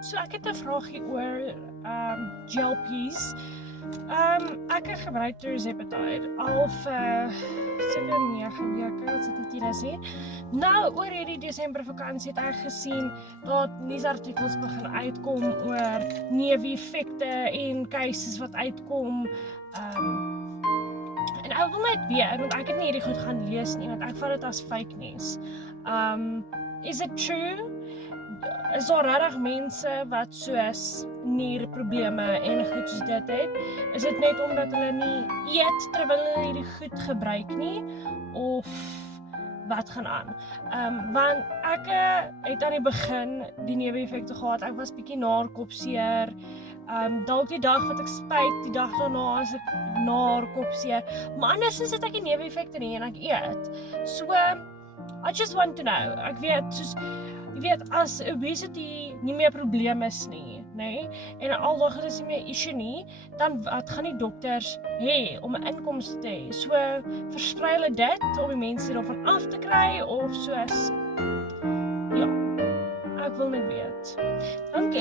So ek het 'n vraagie oor GLP's. Ek gebruik tirzepatide al vir seker 9 weke, as dit nie is nie. Nou oor hierdie Desember vakansie het ek gesien dat nuusartikels begin uitkom oor neeweffekte en cases wat uitkom. En ek wil net weet, want ek het nie hierdie goed gaan lees nie, want ek vat dit as fake news. Is it true? Is daar regtig mense wat soos nierprobleme en goed soos dit het? Is dit net omdat hulle nie eet terwyl hulle hierdie goed gebruik nie? Of wat gaan aan? Want ek het aan die begin die neeweffekte gehad. Ek was bietjie naar, kopseer. Dalk die dag wat ek spyt, die dag daarna as ek naar, kopseer. Maar anders is dit ek die neeweffekte nie en ek eet. So, I just want to know. Ek weet, soos, jy weet, as obesity nie meer 'n probleem is nie, nê? En al daai is nie meer 'n issue nie, dan wat gaan die dokters hê om 'n inkomste te hê? So, versprei hulle dit om die mense daarvan af te kry of soos, ja, ek wil net weet. Dankie.